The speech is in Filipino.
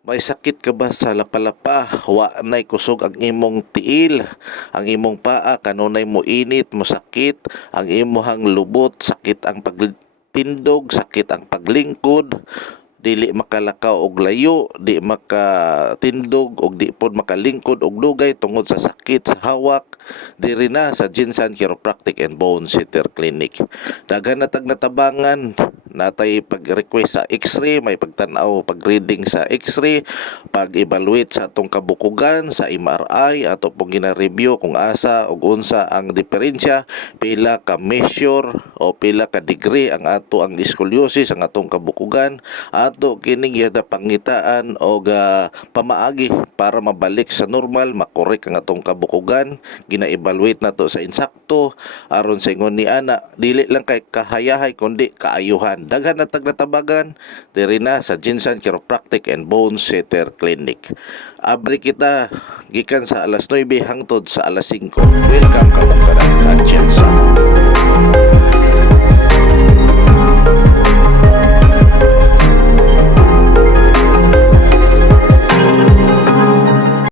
May sakit ka ba sa lapalapa? Wa nay kusog ang imong tiil, ang imong paa kanunay mo init, mo sakit, ang imong lubot, sakit ang pagtindog, sakit ang paglingkod, dili makalakaw og layo, di makatindog og di pod makalingkod og dugay tungod sa sakit sa hawak. Diri na sa Jinsan Chiropractic and Bone Center Clinic. Daghan na tag natabangan natay pag-request sa X-ray, may pagtanaw, pag-reading sa X-ray, pag-evaluate sa atong kabukugan sa MRI ato pong gina-review kung asa ug unsa ang diferensya, pila ka measure o pila ka degree ang ato ang scoliosis ang atong kabukugan, ato kining yada pangitaan og ah, pamaagi para mabalik sa normal, makorek ang atong kabukugan, gina-evaluate nato sa insakto. Aron sa ingon ni ana dili lang kay kahayahay kundi kaayuhan. Daghan na tag natabagan diri na sa Jinsan Chiropractic and Bone Setter Clinic. Abri kita gikan sa alas 9 hangtod sa alas 5 welcome ka mga kanang Jinsan